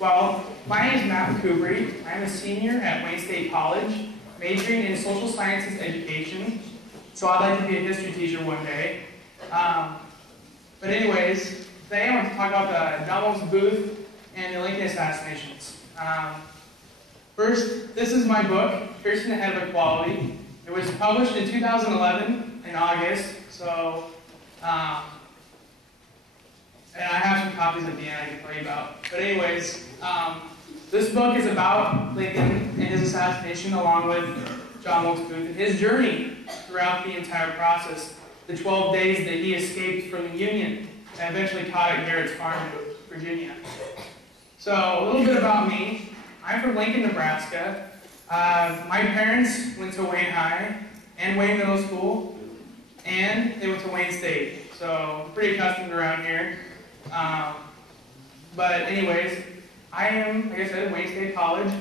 Well, my name is Macoubrie. I'm a senior at Wayne State College, majoring in social sciences education. So I'd like to be a history teacher one day. But anyways, today I want to talk about the John Wilkes Booth and the Lincoln assassinations. First, this is my book, Piercing the Head of Equality. It was published in 2011 in August, so and I have some copies at the end I can tell you about. But anyways, this book is about Lincoln and his assassination along with John Wilkes Booth and his journey throughout the entire process. The 12 days that he escaped from the Union and eventually caught at Garrett's Farm in Virginia. So a little bit about me. I'm from Lincoln, Nebraska. My parents went to Wayne High and Wayne Middle School, and they went to Wayne State. So I'm pretty accustomed around here. But anyways, I am, like I said, at Wayne State College.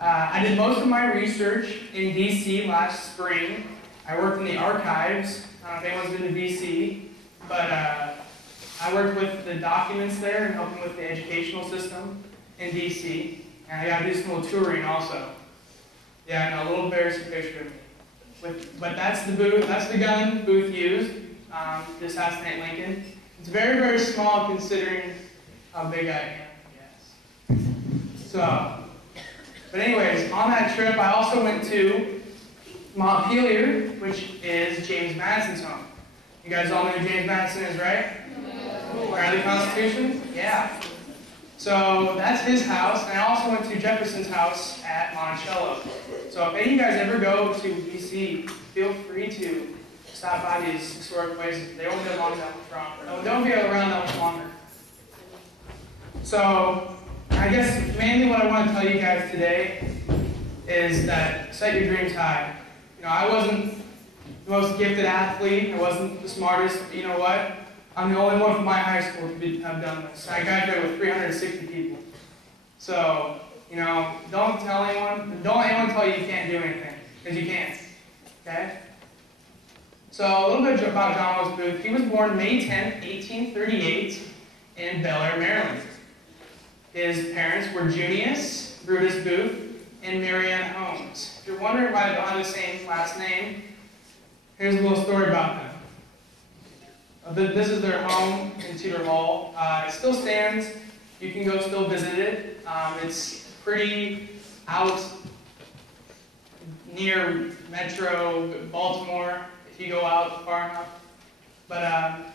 I did most of my research in DC last spring. I worked in the archives. I don't know if anyone's been to DC, but I worked with the documents there and helping with the educational system in DC. And I got to do some little touring also. Yeah, and a little embarrassing picture of me. But that's the Booth, that's the gun Booth used to assassinate Lincoln. It's very, very small considering how big I am, I guess. So, but anyways, on that trip, I also went to Montpelier, which is James Madison's home. You guys all know who James Madison is, right? Where the Constitution? Yeah. So that's his house, and I also went to Jefferson's house at Monticello. So if any of you guys ever go to DC, feel free to stop by these historic places. They won't be around that much longer. They won't be around that much longer. So I guess mainly what I want to tell you guys today is that set your dreams high. You know, I wasn't the most gifted athlete. I wasn't the smartest. But you know what? I'm the only one from my high school to have done this. I graduated with 360 people. So, you know, don't let anyone tell you you can't do anything, because you can't. Okay? So a little bit about John Wilkes Booth. He was born May 10, 1838 in Bel Air, Maryland. His parents were Junius Brutus Booth and Mary Ann Holmes. If you're wondering why they don't have the same last name, here's a little story about them. This is their home in Tudor Hall. It still stands. You can go still visit it. It's pretty out near Metro Baltimore if you go out far enough. But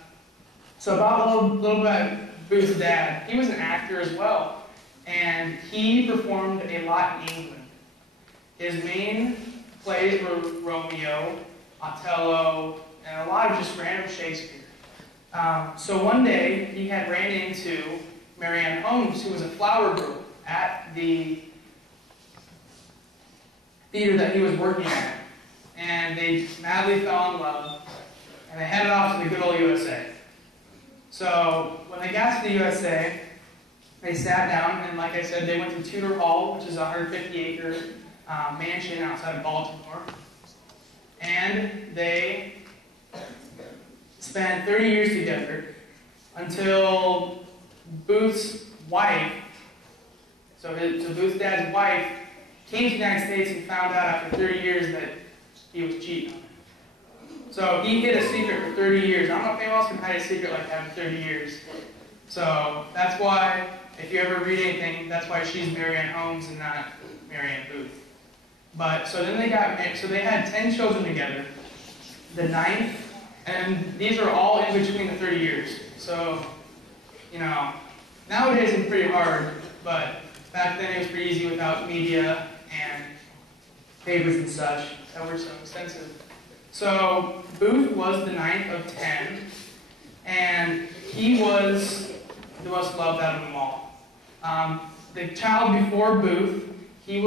so about a little bit about Booth's dad. He was an actor as well, and he performed a lot in England. His main plays were Romeo, Othello, and a lot of just random Shakespeare. So one day, he had ran into Mary Ann Holmes, who was a flower girl at the theater that he was working at. And they madly fell in love, and they headed off to the good old USA. So when they got to the USA, they sat down, and like I said, they went to Tudor Hall, which is a 150-acre mansion outside of Baltimore. And they spent 30 years together until Booth's wife, so Booth's dad's wife, came to the United States and found out after 30 years that he was cheating on her. So he hid a secret for 30 years. I don't know if anyone else can hide a secret like that for 30 years. So that's why, if you ever read anything, that's why she's Mary Ann Holmes and not Mary Ann Booth. But so then they got married. So they had 10 children together. The 9th. And these are all in between the 30 years. So, you know, nowadays it's pretty hard, but back then it was pretty easy without media and papers and such that were so expensive. So Booth was the 9th of 10, and he was the most loved out of them all. The child before Booth, he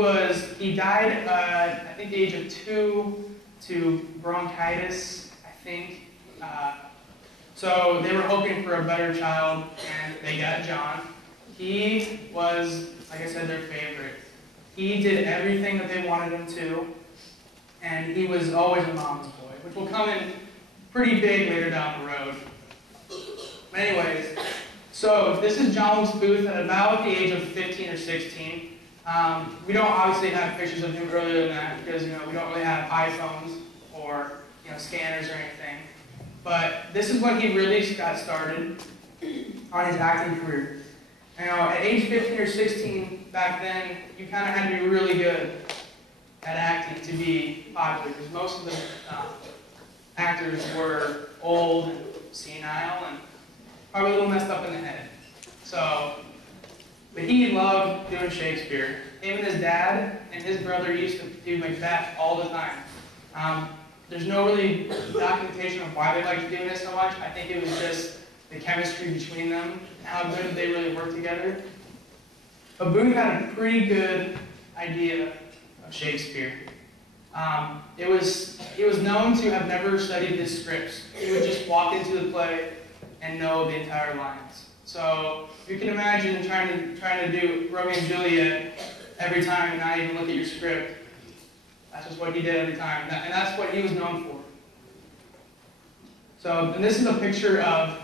died at I think the age of 2 to bronchitis, I think. So they were hoping for a better child, and they got John. He was, like I said, their favorite. He did everything that they wanted him to, and he was always a mama's boy, which will come in pretty big later down the road. But anyways, So this is John Wilkes Booth at about the age of 15 or 16. We don't obviously have pictures of him earlier than that because we don't really have iPhones or scanners or anything. But this is when he really got started on his acting career. At age 15 or 16 back then, you kind of had to be really good at acting to be popular because most of the actors were old and senile and probably a little messed up in the head. But he loved doing Shakespeare. Him and his dad and his brother used to do Macbeth all the time. There's no really documentation of why they liked doing it so much. I think it was just the chemistry between them and how good they really worked together. But Booth had a pretty good idea of Shakespeare. He was known to have never studied his scripts. He would just walk into the play and know the entire lines. So you can imagine trying to do Romeo and Juliet every time and not even look at your script. That's just what he did every time, and that's what he was known for. And this is a picture of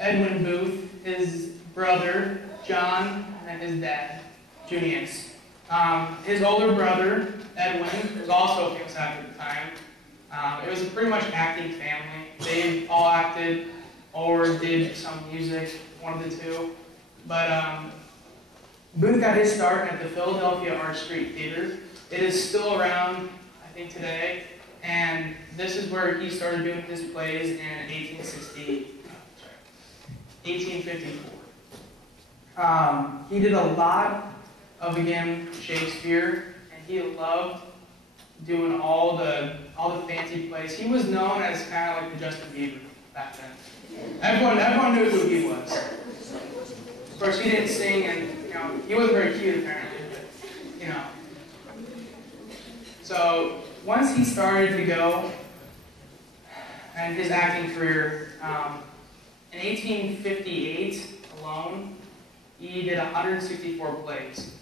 Edwin Booth, his brother John, and his dad Junius. His older brother Edwin was also a famous actor at the time. It was a pretty much acting family. They all acted or did some music, one of the two. But Booth got his start at the Philadelphia Art Street Theater. It is still around, I think, today. And this is where he started doing his plays in 1854. He did a lot of, again, Shakespeare, and he loved doing all the fancy plays. He was known as kind of like the Justin Bieber back then. Everyone knew who he was. Of course, he didn't sing, and he wasn't very cute apparently. But, So once he started to go, and his acting career, in 1858 alone, he did 164 plays.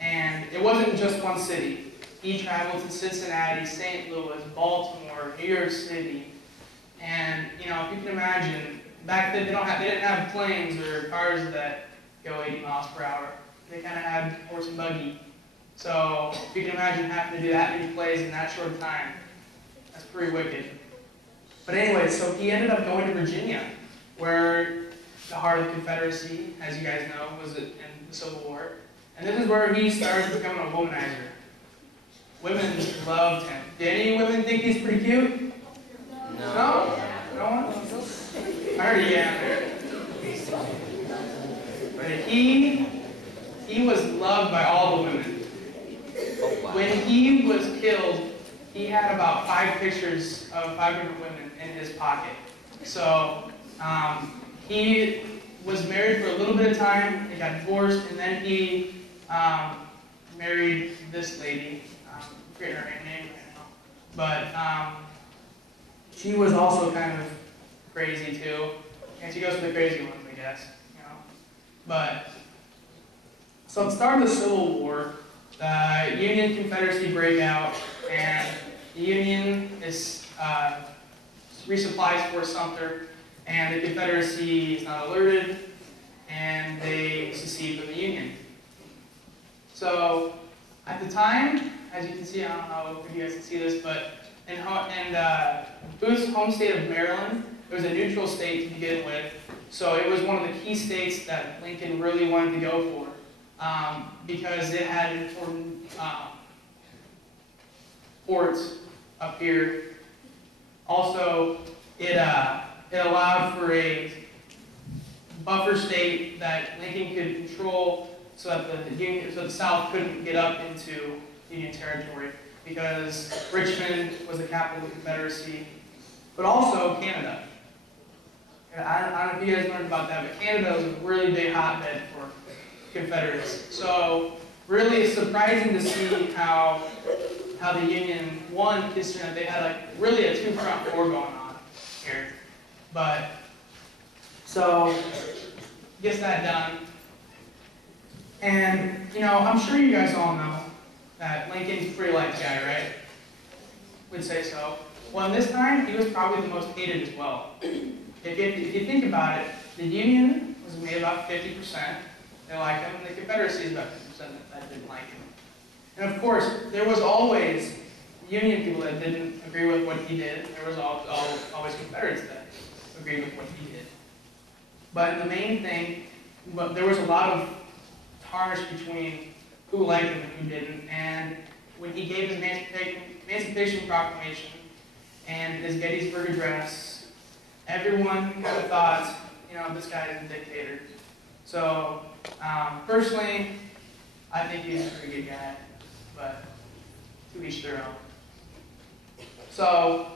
And it wasn't just one city. He traveled to Cincinnati, St. Louis, Baltimore, New York City. And, if you can imagine, back then they didn't have planes or cars that go 80 miles per hour. They kind of had horse and buggy. So if you can imagine having to do that many plays in that short time, that's pretty wicked. But anyway, so he ended up going to Virginia, where the heart of the Confederacy, as you guys know, was in the Civil War. And this is where he started becoming a womanizer. Women loved him. Did any women think he's pretty cute? No? No one? I heard yeah. But he was loved by all the women. When he was killed, he had about 5 pictures of 5 different women in his pocket. So he was married for a little bit of time, he got divorced, and then he married this lady. I'm forgetting her name right now. But she was also kind of crazy too. And she goes for the crazy ones, I guess. But so at the start of the Civil War, the Union Confederacy break out, and the Union is resupplies Fort Sumter, and the Confederacy is not alerted, and they secede from the Union. So at the time, as you can see, I don't know if you guys can see this, but in Booth's home state of Maryland, it was a neutral state to begin with, so it was one of the key states that Lincoln really wanted to go for. Because it had important ports up here. Also, it allowed for a buffer state that Lincoln could control, so that the South couldn't get up into Union territory, because Richmond was the capital of the Confederacy, but also Canada. And I don't know if you guys learned about that, but Canada was a really big hotbed for Confederates. So really it's surprising to see how the Union won, considering that they had really a 2-front war going on here. But so gets that done. And I'm sure you guys all know that Lincoln's a pretty liked guy, right? Would say so. Well, in this time he was probably the most hated as well. if you think about it, the Union was made about 50%. They liked him, and the Confederacy is about 50% that didn't like him. And of course, there was always Union people that didn't agree with what he did. There was always Confederates that agreed with what he did. But the main thing, there was a lot of tarnish between who liked him and who didn't. And when he gave his Emancipation Proclamation and his Gettysburg Address, everyone kind of thought, this guy is a dictator. So, personally, I think he's a pretty good guy, but to each their own. So,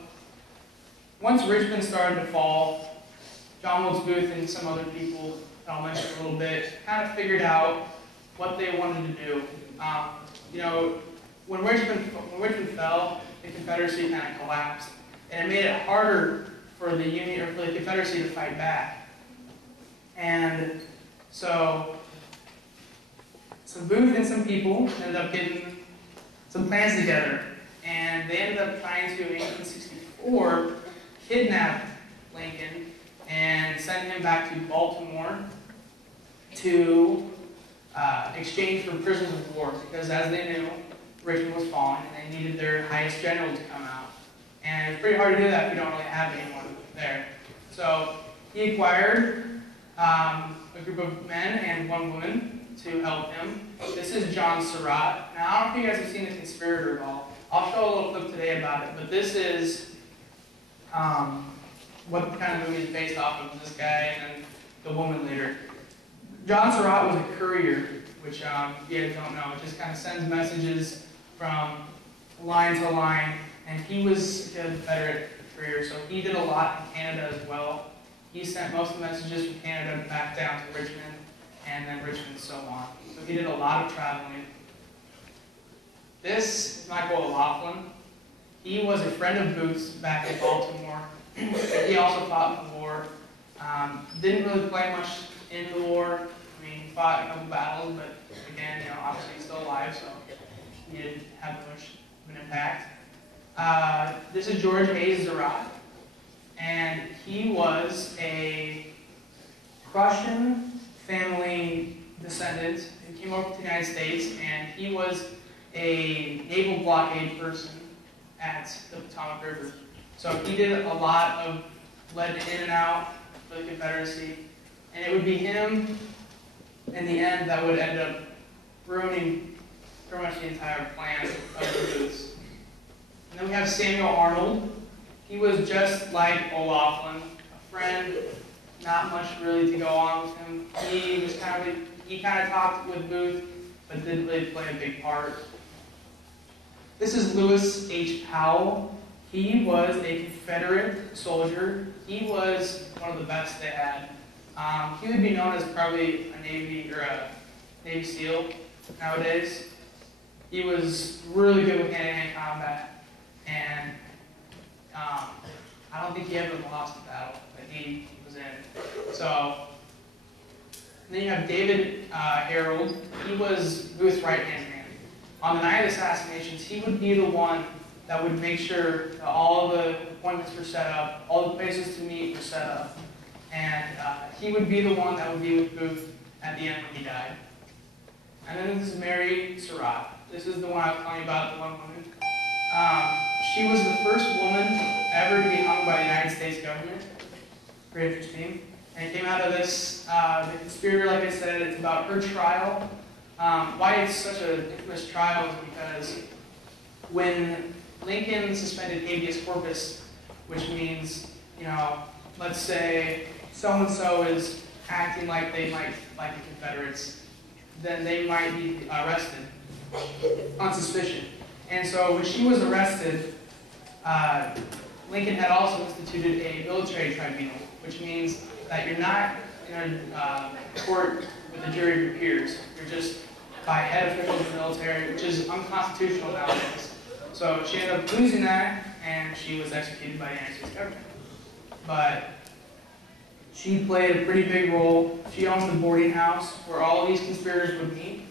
once Richmond started to fall, John Wilkes Booth and some other people that I'll mention a little bit kind of figured out what they wanted to do. When Richmond fell, the Confederacy kind of collapsed, and it made it harder for the Union or for the Confederacy to fight back. And so Booth and some people ended up getting some plans together, and they ended up trying to, in 1864, kidnap Lincoln and send him back to Baltimore to exchange for prisoners of war, because as they knew, Richmond was falling, and they needed their highest general to come out. And it's pretty hard to do that if you don't really have anyone there. So he acquired a group of men and one woman to help him. This is John Surratt. Now, I don't know if you guys have seen The Conspirator at all. I'll show a little clip today about it, but this is what kind of movie is based off of, this guy and then the woman later. John Surratt was a courier, which you guys don't know. It just kind of sends messages from line to line, and he was a Confederate courier, so he did a lot in Canada as well. He sent most of the messages from Canada back down to Richmond, and then Richmond, so on. So he did a lot of traveling. This is Michael O'Laughlin. He was a friend of Booth's back in Baltimore. He also fought in the war. Didn't really play much in the war. I mean, he fought a couple battles, but again, obviously he's still alive, so he didn't have much of an impact. This is George A. Surratt, and he was a Prussian family descendant who came over to the United States, and he was a naval blockade person at the Potomac River. So he did a lot of led in and out for the Confederacy, and it would be him in the end that would end up ruining pretty much the entire plan of the Booths. And then we have Samuel Arnold. He was just like O'Laughlin, a friend, not much really to go on with him. He kind of talked with Booth, but didn't really play a big part. This is Lewis H. Powell. He was a Confederate soldier. He was one of the best they had. He would be known as probably a Navy SEAL nowadays. He was really good with hand-to-hand combat, and I don't think he ever lost a battle that he was in. So, and then you have David Harold. He was Booth's right-hand man. On the night of the assassinations, he would be the one that would make sure that all the appointments were set up, all the places to meet were set up, and he would be the one that would be with Booth at the end when he died. And then this is Mary Surratt. This is the one I was telling you about, the one woman. She was the first woman ever to be hung by the United States government. Very interesting. And it came out of this, The Conspirator, like I said, it's about her trial. Why it's such an infamous trial is because when Lincoln suspended habeas corpus, which means, let's say so-and-so is acting like they might like the Confederates, then they might be arrested on suspicion. And so when she was arrested, Lincoln had also instituted a military tribunal, which means that you're not in a court with a jury of your peers. You're just by head officials of the military, which is unconstitutional nowadays. So she ended up losing that, and she was executed by the United States government. But she played a pretty big role. She owns the boarding house where all of these conspirators would meet.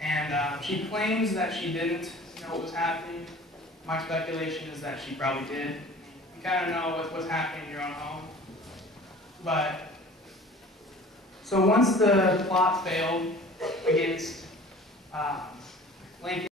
And she claims that she didn't know what was happening. My speculation is that she probably did. You kind of know what's happening in your own home. But so once the plot failed against Lincoln.